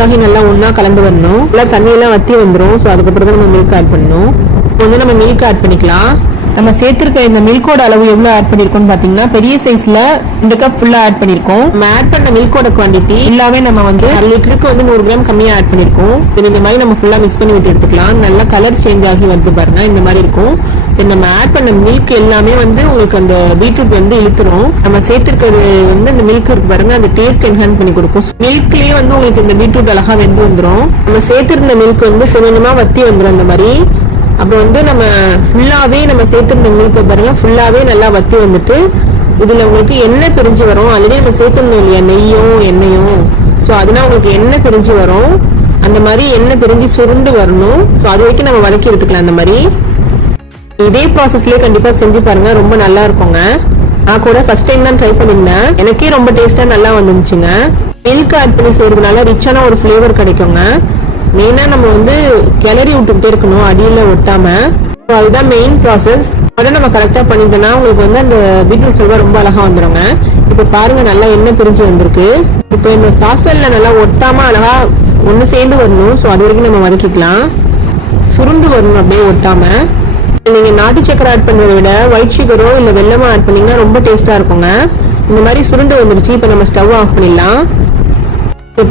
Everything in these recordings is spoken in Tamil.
நல்லா ஒண்ணா கலந்து வரணும். எல்லாம் தண்ணியெல்லாம் வத்தி வந்துடும். ஸோ அதுக்கப்புறம் தான் நம்ம மில்க் ஆட் பண்ணணும். வந்து நம்ம மில்க் ஆட் பண்ணிக்கலாம். நம்ம சேர்த்திருக்க இந்த மில்கோட அளவு எவ்வளவு ஆட் பண்ணிருக்கோம் பாத்தீங்கன்னா பெரிய சைஸ்ல 2 கப் ஃபுல்லா ஆட் பண்ணிருக்கோம். நம்ம ஆட் பண்ண மில்கோட குவாண்டிட்டி ஃபுல்லாவே நம்ம வந்து 1 லிட்டருக்கு வந்து 100 கிராம் கம்மியா ஆட் பண்ணிருக்கோம். இந்த மாதிரி நம்ம ஃபுல்லா மிக்ஸ் பண்ணி விட்டு எடுத்துக்கலாம். நல்லா கலர் சேஞ்ச் ஆகி வந்து பாருங்க இந்த மாதிரி இருக்கும். நம்ம ஆட் பண்ண மில்க் எல்லாமே வந்து உங்களுக்கு அந்த பீட்ரூட் வந்து இழுத்துரும். நம்ம சேர்த்திருக்கிறது வந்து இந்த மில்க் இருக்கு பாருங்க, அந்த டேஸ்ட் என்ஹான்ஸ் பண்ணி கொடுக்கும். மில்க்லயே வந்து உங்களுக்கு இந்த பீட்ரூட் அழகா வெந்து வந்துடும். நம்ம சேர்த்திருந்த மில்க் வந்து கொஞ்சமா வத்தி வந்துடும் இந்த மாதிரி. அப்புறம் வந்து நம்ம ஃபுல்லாவே நம்ம சேர்த்துருந்த மில்க் பாருங்க ஃபுல்லாவே நல்லா வத்தி வந்துட்டு இதுல உங்களுக்கு எண்ணெய் பிரிஞ்சு வரும். ஆல்ரெடி நம்ம சேர்த்துருந்தோம் இல்லையா நெய்யும் எண்ணெயும். ஸோ அதனால உங்களுக்கு எண்ணெய் பிரிஞ்சு வரும். அந்த மாதிரி எண்ணெய் பிரிஞ்சு சுருண்டு வரணும். ஸோ அது வரைக்கும் நம்ம வதக்கி எடுத்துக்கலாம். அந்த மாதிரி இதே ப்ராசஸ்லயே கண்டிப்பா செஞ்சு பாருங்க, ரொம்ப நல்லா இருக்குங்க. நான் கூட ஃபர்ஸ்ட் டைம் தான் ட்ரை பண்ணிருந்தேன். எனக்கே ரொம்ப டேஸ்டா நல்லா வந்துச்சுங்க. மில்க் ஆட் பண்ணி செய்யறதுனால ரிச்சான ஒரு ஃபிளேவர் கிடைக்குங்க. மெயினா நம்ம வந்து கிளறி விட்டுக்கிட்டே இருக்கணும், அடியில ஒட்டாம. அதுதான் மெயின் ப்ராசஸ். அதை நம்ம கரெக்டா பண்ணிட்டோம்னா உங்களுக்கு வந்து அந்த பீட்ரூட் ஹல்வா ரொம்ப அழகா வந்துடுங்க. இப்ப பாருங்க நல்லா எண்ணெய் பிரிஞ்சு வந்திருக்கு. இப்போ இந்த சாஸ்பேன்ல நல்லா ஒட்டாம அழகா ஒண்ணு சேர்ந்து வரணும். ஸோ அது வரைக்கும் நம்ம வதக்கிக்கலாம். சுருண்டு வரணும் அப்படியே ஒட்டாம. நீங்க நாட்டு சக்கரை ஆட் பண்றதை விட ஒயிட் சுகரோ இல்ல வெல்லமோ ஆட் பண்ணீங்கன்னா ரொம்ப டேஸ்டா இருக்குங்க. இந்த மாதிரி சுருண்டு வந்துருச்சு. இப்ப நம்ம ஸ்டவ் ஆஃப் பண்ணிடலாம்.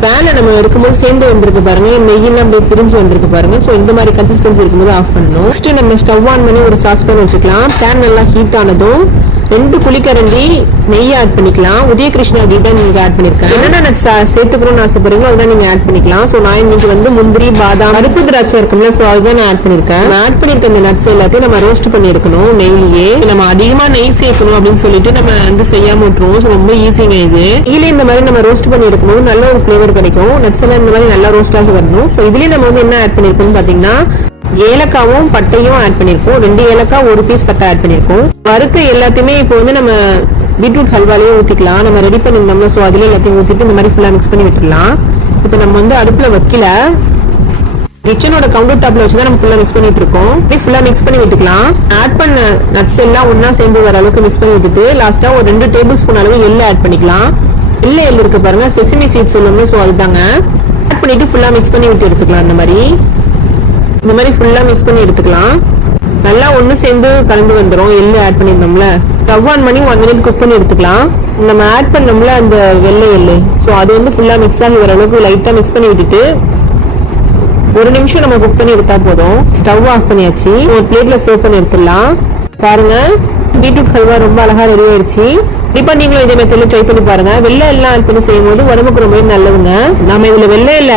பேன்ல நம்ம எடுக்கும்போது சேர்ந்து வந்திருக்கு பாருங்க, நெய்யெல்லாம் அப்படியே பிரிஞ்சு வந்திருக்கு பாருங்க. சோ இந்த மாதிரி கன்சிஸ்டன்சி இருக்கும்போது ஆஃப் பண்ணணும். ஃபர்ஸ்ட் நம்ம ஸ்டவ் ஆன் பண்ணி ஒரு சாஸ் பேன் வச்சுக்கலாம். பேன் நல்லா ஹீட் ஆனதும் 2 குழிக்கரண்டி நெய் ஆட் பண்ணிக்கலாம். உதயகிருஷ்ணா கீ தான் நீங்க ஆட் பண்ணிருக்கேன். என்னென்ன நட்ஸ் சேர்த்துக்கணும்னு ஆசைப்படுறீங்களோ அதுதான் நீங்க ஆட் பண்ணிக்கலாம். சோ நான் இன்னைக்கு வந்து முந்திரி, பாதாம், கருப்பு திராட்சை இருக்கும்ல, சோ அதுதான் நான் ஆட் பண்ணிருக்கேன். நான் ஆட் பண்ணிருக்க இந்த நட்ஸ் எல்லாத்தையும் நம்ம ரோஸ்ட் பண்ணி எடுக்கணும் நெய்லயே. நம்ம அதிகமா நெய் சேர்க்கணும் அப்படின்னு சொல்லிட்டு நம்ம வந்து செய்யாம விட்டுருவோம். ஸோ ரொம்ப ஈஸிங்க இது. இதுலயே இந்த மாதிரி நம்ம ரோஸ்ட் பண்ணி எடுக்கும்போது நல்ல ஒரு ஃபிளேவர் கிடைக்கும். நட்ஸ் எல்லாம் இந்த மாதிரி நல்லா ரோஸ்ட் ஆகி வரணும். ஸோ இதுலயே நம்ம வந்து என்ன ஆட் பண்ணிருக்கோம்னு பாத்தீங்கன்னா ஏலக்காவும் பட்டையும் ஆட் பண்ணிருக்கோம். 2 ஏலக்காய் 1 பீஸ் பட்டை ஆட் பண்ணிருக்கோம். வறுத்த எல்லாத்தையுமே இப்போ வந்து நம்ம பீட்ரூட் ஹல்வாலேயே ஊத்திக்கலாம். நம்ம ரெடி பண்ணிருந்தோம்ல, ஸோ அதுல எல்லாத்தையும் ஊத்திட்டு இந்த மாதிரி ஃபுல்லா மிக்ஸ் பண்ணி விட்டுடலாம். இப்போ நம்ம வந்து அடுப்புல வைக்கல, கிச்சனோட கவுண்டர் டாப்ல வச்சுதான் நம்ம ஃபுல்லா மிக்ஸ் பண்ணிட்டு இருக்கோம். ஃபுல்லா மிக்ஸ் பண்ணி விட்டுக்கலாம். ஆட் பண்ண நட்ஸ் எல்லாம் ஒன்னா சேர்ந்து வர அளவுக்கு மிக்ஸ் பண்ணி விட்டுட்டு லாஸ்டா ஒரு 2 டேபிள் ஸ்பூன் அளவு எள்ளு ஆட் பண்ணிக்கலாம். எள்ளு இருக்கு பாருங்க, செசமி சீட்ஸ் சொல்லுமே, ஸோ அதுதாங்க ஆட் பண்ணிட்டு ஃபுல்லா மிக்ஸ் பண்ணி விட்டு எடுத்துக்கலாம். இந்த மாதிரி ஃபுல்லா மிக்ஸ் பண்ணி எடுத்துக்கலாம். நல்லா ஒண்ணு சேர்ந்து கலந்து வந்துடும். எள்ளு ஆட் பண்ணிருந்தோம்ல, ஸ்டவ் ஆன் பண்ணி 1 மினிட் குக் பண்ணி எடுத்துக்கலாம். நம்ம ஆட் பண்ணோம்ல அந்த வெள்ளை எள்ளு, ஸோ அது வந்து ஃபுல்லா மிக்ஸ் ஆகி வர அளவுக்கு லைட்டா மிக்ஸ் பண்ணி விட்டுட்டு 1 நிமிஷம் நம்ம குக் பண்ணி எடுத்தா போதும். ஸ்டவ் ஆஃப் பண்ணியாச்சு. ஒரு பிளேட்ல சர்வ் பண்ணி எடுத்துடலாம். பாருங்க பீட்ரூட் ஹல்வா ரொம்ப அழகா ரெடி ஆயிடுச்சு. கண்டிப்பா நீங்களும் இதே மெத்தட்ல ட்ரை பண்ணி பாருங்க. வெள்ளை எல்லாம் ஆட் பண்ணி செய்யும் போது உடம்புக்கு ரொம்ப நல்லதுங்க. நாம இதுல வெள்ளை எல்லாம்